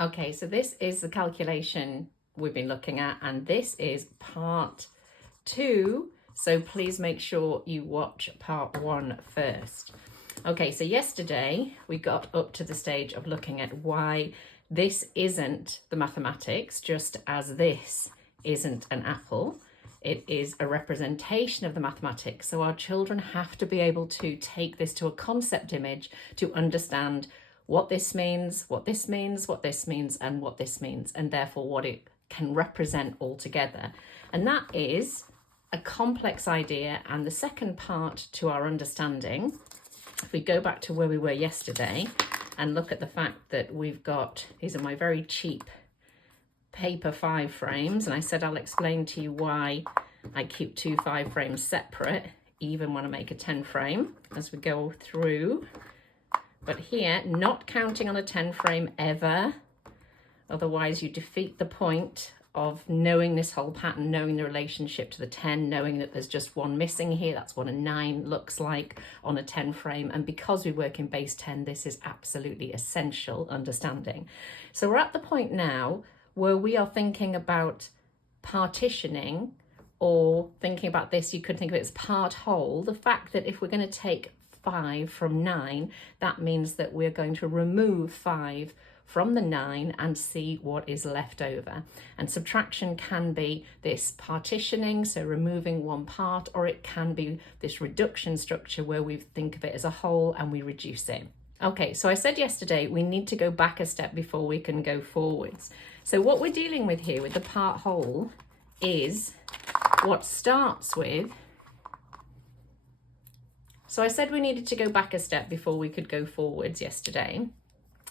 Okay, so this is the calculation we've been looking at, and this is part 2. So please make sure you watch part 1 first. Okay, so yesterday we got up to the stage of looking at why this isn't the mathematics, just as this isn't an apple. It is a representation of the mathematics. So our children have to be able to take this to a concept image to understand what this means, what this means, what this means, and what this means, and therefore what it can represent altogether. And that is a complex idea. And the second part to our understanding, if we go back to where we were yesterday and look at the fact that we've got, these are my very cheap paper 5 frames, and I said I'll explain to you why I keep 2 5 frames separate, even when I make a 10 frame as we go through. But here, not counting on a 10 frame ever, otherwise you defeat the point of knowing this whole pattern, knowing the relationship to the 10, knowing that there's just one missing here. That's what a 9 looks like on a 10 frame. And because we work in base 10, this is absolutely essential understanding. So we're at the point now where we are thinking about partitioning, or thinking about this, you could think of it as part whole. The fact that if we're going to take 5 from 9, that means that we're going to remove 5 from the 9 and see what is left over. And subtraction can be this partitioning, so removing one part, or it can be this reduction structure where we think of it as a whole and we reduce it. Okay, so I said yesterday we need to go back a step before we can go forwards. So what we're dealing with here with the part whole is what starts with, so I said we needed to go back a step before we could go forwards yesterday.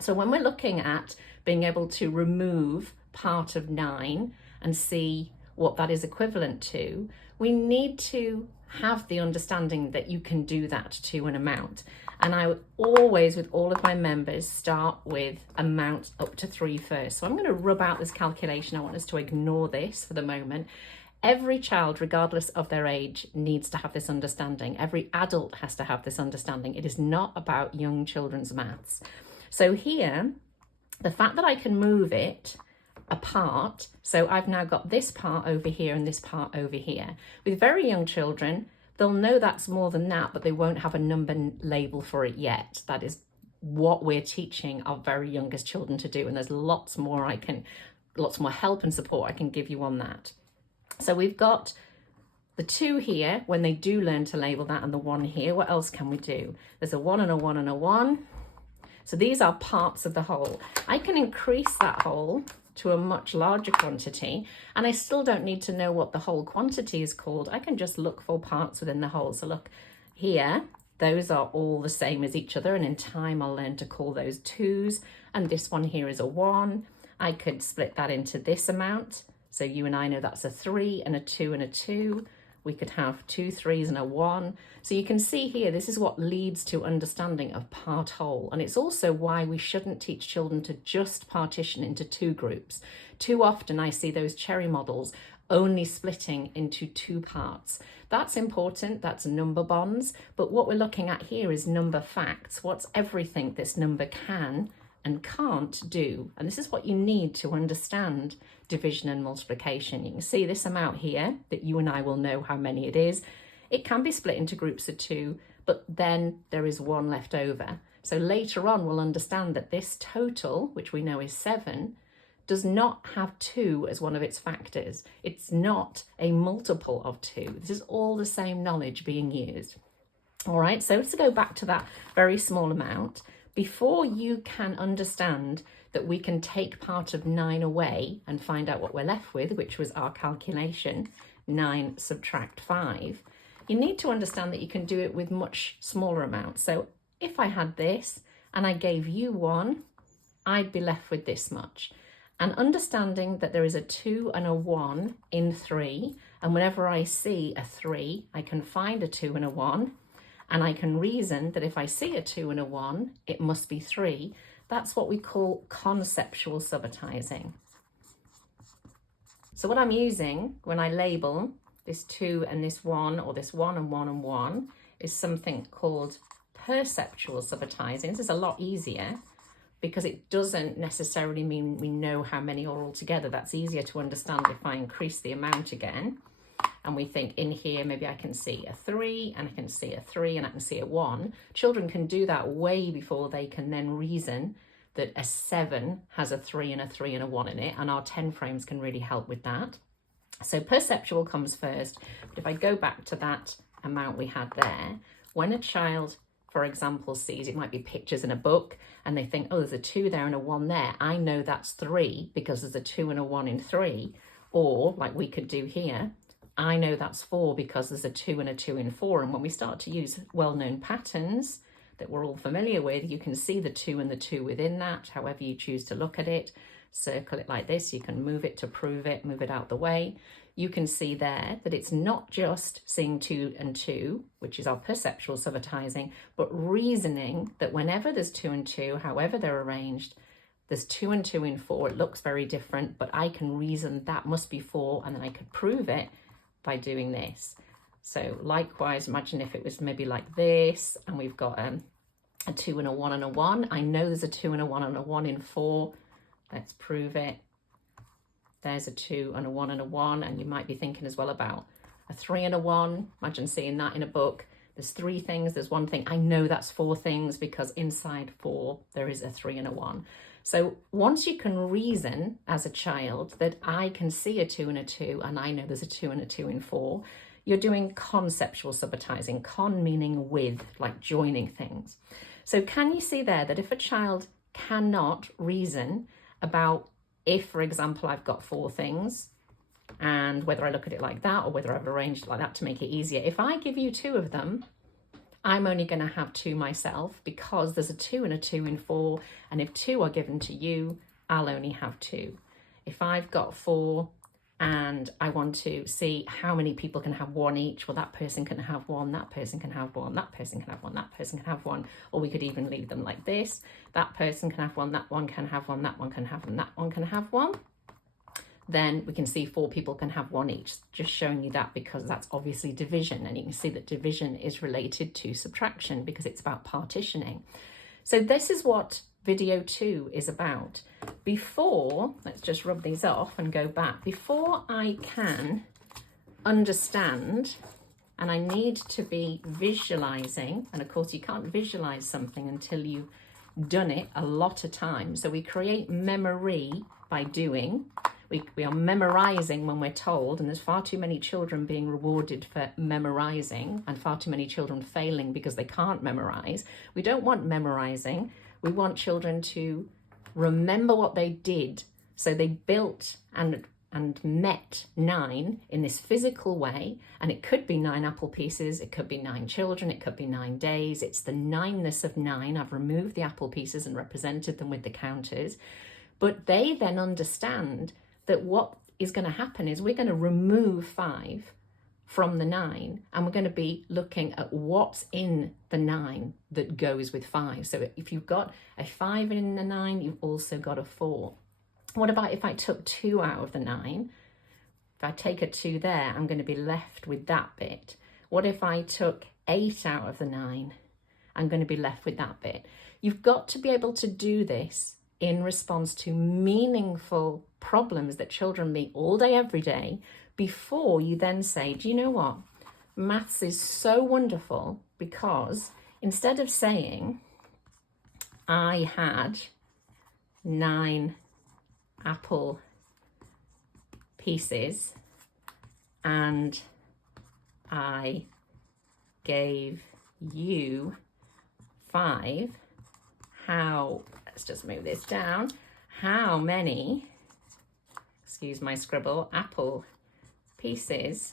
So when we're looking at being able to remove part of 9 and see what that is equivalent to, we need to have the understanding that you can do that to an amount. And I always, with all of my members, start with amount up to 3 first. So I'm going to rub out this calculation. I want us to ignore this for the moment. Every child, regardless of their age, needs to have this understanding. Every adult has to have this understanding. It is not about young children's maths. So here, the fact that I can move it apart, so I've now got this part over here and this part over here. With very young children, they'll know that's more than that, but they won't have a number label for it yet. That is what we're teaching our very youngest children to do. And there's lots more help and support I can give you on that. So we've got the 2 here when they do learn to label that, and the 1 here. What else can we do? There's a 1 and a 1 and a 1. So these are parts of the whole. I can increase that whole to a much larger quantity, and I still don't need to know what the whole quantity is called. I can just look for parts within the whole. So look here, those are all the same as each other, and in time I'll learn to call those 2s, and this one here is a 1. I could split that into this amount. So you and I know that's a 3 and a 2 and a 2. We could have 2 3s and a 1. So you can see here, this is what leads to understanding of part whole. And it's also why we shouldn't teach children to just partition into 2 groups. Too often I see those cherry models only splitting into 2 parts. That's important, that's number bonds. But what we're looking at here is number facts. What's everything this number can and can't do? And this is what you need to understand division and multiplication. You can see this amount here that you and I will know how many it is. It can be split into groups of 2, but then there is 1 left over. So later on we'll understand that this total, which we know is 7, does not have 2 as one of its factors. It's not a multiple of 2. This is all the same knowledge being used. All right, so to go back to that very small amount, before you can understand that we can take part of 9 away and find out what we're left with, which was our calculation, 9 subtract 5, you need to understand that you can do it with much smaller amounts. So if I had this and I gave you 1, I'd be left with this much. And understanding that there is a 2 and a 1 in 3, and whenever I see a 3, I can find a 2 and a 1, and I can reason that if I see a 2 and a 1, it must be 3. That's what we call conceptual subitizing. So what I'm using when I label this 2 and this 1, or this 1 and 1 and 1, is something called perceptual subitizing. This is a lot easier. because it doesn't necessarily mean we know how many are all together. That's easier to understand if I increase the amount again. And we think in here, maybe I can see a 3 and I can see a 3 and I can see a 1. Children can do that way before they can then reason that a 7 has a 3 and a 3 and a 1 in it. And our 10 frames can really help with that. So perceptual comes first. But if I go back to that amount we had there, when a child, for example, sees, it might be pictures in a book, and they think, oh, there's a 2 there and a 1 there. I know that's 3 because there's a 2 and a 1 in 3. Or like we could do here, I know that's 4 because there's a 2 and a 2 in 4. And when we start to use well-known patterns that we're all familiar with, you can see the 2 and the 2 within that, however you choose to look at it. Circle it like this. You can move it to prove it, move it out the way. You can see there that it's not just seeing 2 and 2, which is our perceptual subitizing, but reasoning that whenever there's 2 and 2, however they're arranged, there's 2 and 2 in 4. It looks very different, but I can reason that must be 4, and then I could prove it by doing this. So likewise, imagine if it was maybe like this, and we've got a 2 and a 1 and a 1. I know there's a 2 and a 1 and a 1 in 4. Let's prove it. There's a 2 and a 1 and a 1, and you might be thinking as well about a 3 and a 1. Imagine seeing that in a book. There's 3 things, there's 1 thing. I know that's 4 things because inside 4 there is a 3 and a 1. So once you can reason as a child that I can see a 2 and a 2, and I know there's a 2 and a 2 in 4, you're doing conceptual subitizing. Con meaning with, like joining things. So can you see there that if a child cannot reason about if, for example, I've got 4 things, and whether I look at it like that or whether I've arranged it like that to make it easier, if I give you 2 of them, I'm only going to have 2 myself because there's a 2 and a 2 in 4, and if 2 are given to you, I'll only have 2. If I've got 4 and I want to see how many people can have 1 each, well, that person can have 1, that person can have 1, that person can have 1, that person can have 1, or we could even leave them like this. That person can have 1, that one can have 1, that one can have 1, that one can have 1. Then we can see 4 people can have 1 each, just showing you that because that's obviously division. And you can see that division is related to subtraction because it's about partitioning. So this is what video 2 is about. Before, let's just rub these off and go back. Before I can understand, and I need to be visualizing, and of course you can't visualize something until you've done it a lot of times. So we create memory by doing. We are memorizing when we're told, and there's far too many children being rewarded for memorizing and far too many children failing because they can't memorize. We don't want memorizing. We want children to remember what they did. So they built and met 9 in this physical way, and it could be 9 apple pieces, it could be 9 children, it could be 9 days. It's the 9ness of 9. I've removed the apple pieces and represented them with the counters. But they then understand that what is going to happen is we're going to remove 5 from the 9, and we're going to be looking at what's in the 9 that goes with 5. So if you've got a 5 in the 9, you've also got a 4. What about if I took 2 out of the 9? If I take a 2 there, I'm going to be left with that bit. What if I took 8 out of the 9? I'm going to be left with that bit. You've got to be able to do this in response to meaningful problems that children meet all day, every day, before you then say, do you know what? Maths is so wonderful because instead of saying, I had 9 apple pieces and I gave you 5, let's just move this down. How many, excuse my scribble, apple pieces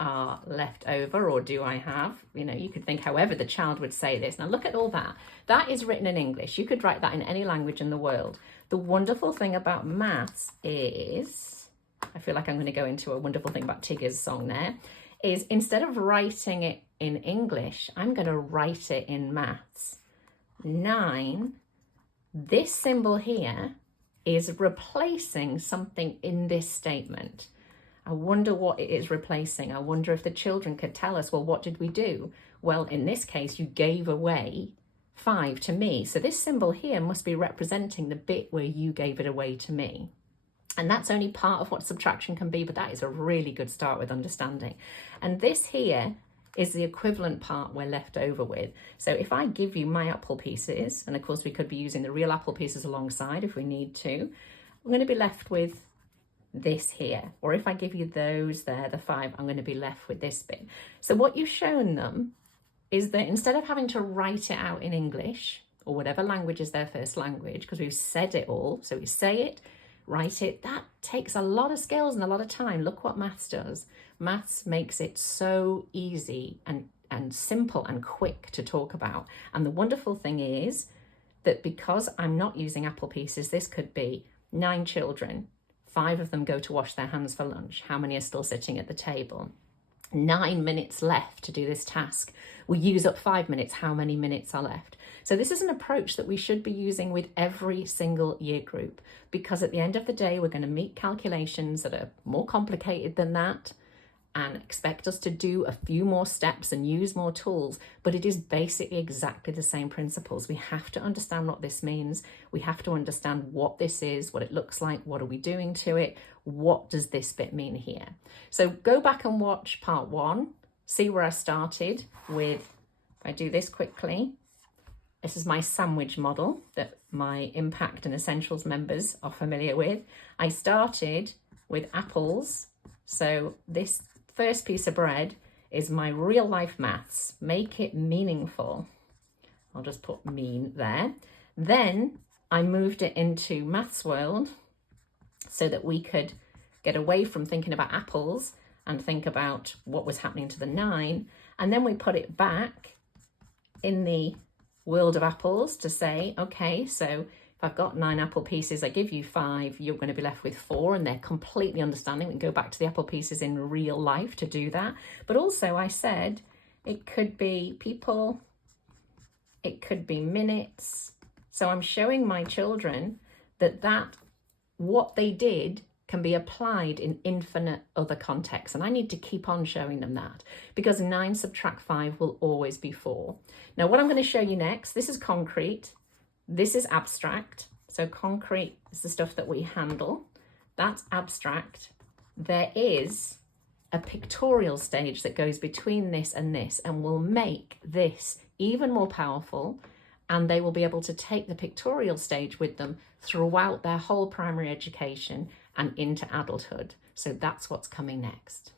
are left over, or do I have? You know, you could think however the child would say this. Now look at all that. That is written in English. You could write that in any language in the world. The wonderful thing about maths is, I feel like I'm going to go into a wonderful thing about Tigger's song there, is instead of writing it in English, I'm going to write it in maths. 9, this symbol here is replacing something in this statement. I wonder what it is replacing. I wonder if the children could tell us, well, what did we do? Well, in this case, you gave away 5 to me. So this symbol here must be representing the bit where you gave it away to me. And that's only part of what subtraction can be, but that is a really good start with understanding. And this here is the equivalent part we're left over with. So if I give you my apple pieces, and of course we could be using the real apple pieces alongside if we need to, I'm going to be left with this here. Or if I give you those there, the 5, I'm going to be left with this bit. So what you've shown them is that instead of having to write it out in English or whatever language is their first language, because we've said it all, so we say it, write it, that takes a lot of skills and a lot of time. Look what maths does. Maths makes it so easy and simple and quick to talk about. And the wonderful thing is that because I'm not using apple pieces, this could be 9 children. 5 of them go to wash their hands for lunch. How many are still sitting at the table? 9 minutes left to do this task. We use up 5 minutes. How many minutes are left? So this is an approach that we should be using with every single year group, because at the end of the day, we're going to meet calculations that are more complicated than that and expect us to do a few more steps and use more tools, but it is basically exactly the same principles. We have to understand what this means. We have to understand what this is, what it looks like, what are we doing to it, what does this bit mean here? So go back and watch part 1, see where I started with, if I do this quickly, this is my sandwich model that my Impact and Essentials members are familiar with. I started with apples. So this first piece of bread is my real life maths. Make it meaningful. I'll just put mean there. Then I moved it into Maths World so that we could get away from thinking about apples and think about what was happening to the 9. And then we put it back in the world of apples to say, okay, so if I've got 9 apple pieces, I give you 5, you're going to be left with 4, and they're completely understanding. We can go back to the apple pieces in real life to do that. But also I said it could be people, it could be minutes. So I'm showing my children that what they did can be applied in infinite other contexts. And I need to keep on showing them that, because 9 subtract 5 will always be 4. Now, what I'm going to show you next, this is concrete. This is abstract. So concrete is the stuff that we handle. That's abstract. There is a pictorial stage that goes between this, and will make this even more powerful. And they will be able to take the pictorial stage with them throughout their whole primary education and into adulthood. So that's what's coming next.